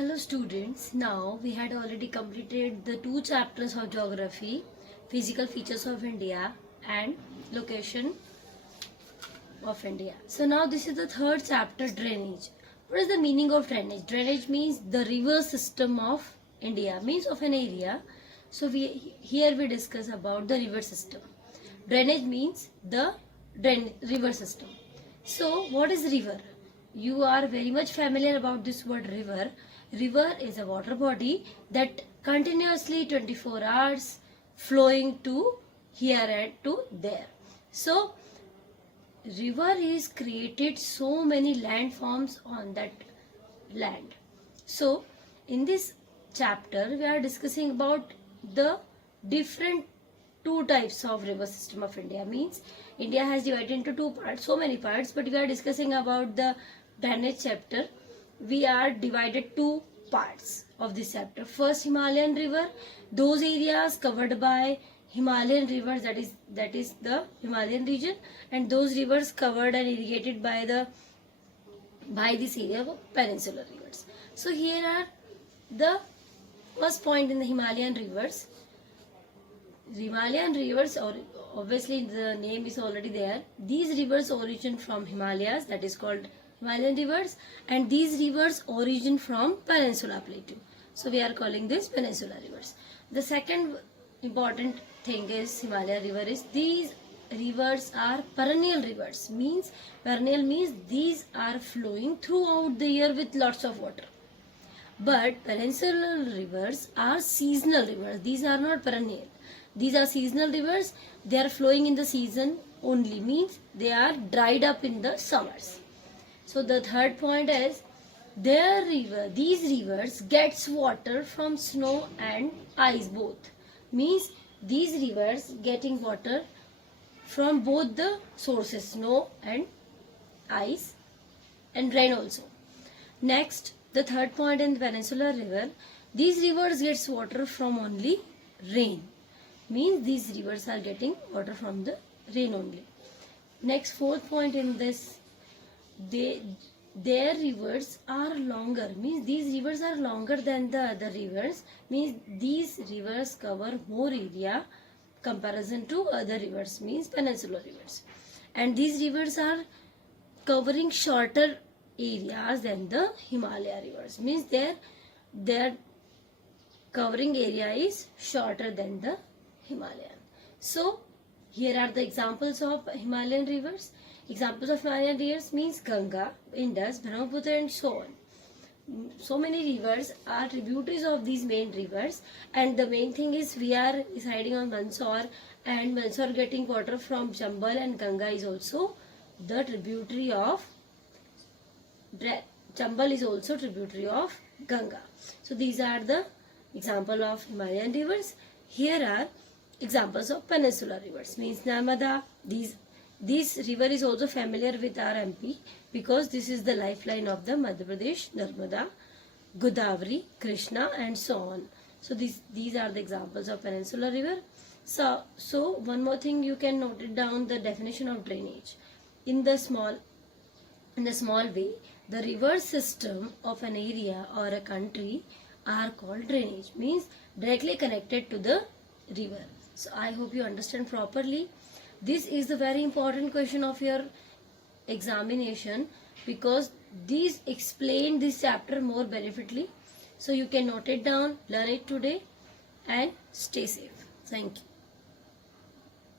Hello students, now we had already completed the two chapters of geography, physical features of India and location of India. So now this is the third chapter, drainage. What is the meaning of drainage? Drainage means the river system of India, means of an area. So here we discuss about the river system. Drainage means the river system. So what is river? You are very much familiar about this word river. River is a water body that continuously 24 hours flowing to here and to there. So river is created so many landforms on that land. So in this chapter we are discussing about the different two types of river system of India. Means India has divided into two parts, so many parts, but we are discussing about the drainage chapter. We are divided two parts of this chapter. First, Himalayan river, those areas covered by Himalayan rivers, that is the Himalayan region, and those rivers covered and irrigated by this area of peninsular rivers. So here are the first point in the Himalayan rivers. Himalayan rivers, or obviously the name is already there. These rivers origin from Himalayas, that is called Himalayan rivers, and these rivers origin from Peninsula Plateau. So we are calling this Peninsula rivers. The second important thing is Himalayan river is these rivers are perennial rivers. Means perennial means these are flowing throughout the year with lots of water. But peninsular rivers are seasonal rivers. These are not perennial. These are seasonal rivers. They are flowing in the season only. Means they are dried up in the summers. So the third point is these rivers gets water from snow and ice both. Means these rivers getting water from both the sources, snow and ice, and rain also. Next, the third point in the peninsular river, these rivers gets water from only rain. Means these rivers are getting water from the rain only. Next, fourth point in this, their rivers are longer. Means these rivers are longer than the other rivers. Means these rivers cover more area comparison to other rivers, means peninsular rivers. And these rivers are covering shorter areas than the Himalaya rivers. Means their covering area is shorter than the Himalayan. So here are the examples of Himalayan rivers. Examples of Himalayan rivers means Ganga, Indus, Brahmaputra and so on. So many rivers are tributaries of these main rivers, and the main thing is we are residing on Mandsaur, and Mandsaur getting water from Chambal, and Ganga is also the tributary of Chambal is also tributary of Ganga. So these are the example of Himalayan rivers. Here are examples of peninsular rivers. Means Narmada. This river is also familiar with our MP because this is the lifeline of the Madhya Pradesh, Narmada, Godavari, Krishna and so on. So these are the examples of peninsular river. So one more thing, you can note it down, the definition of drainage. In the small way, the river system of an area or a country are called drainage. Means directly connected to the river. So I hope you understand properly. This is the very important question of your examination because these explain this chapter more benefitly. So you can note it down, learn it today and stay safe. Thank you.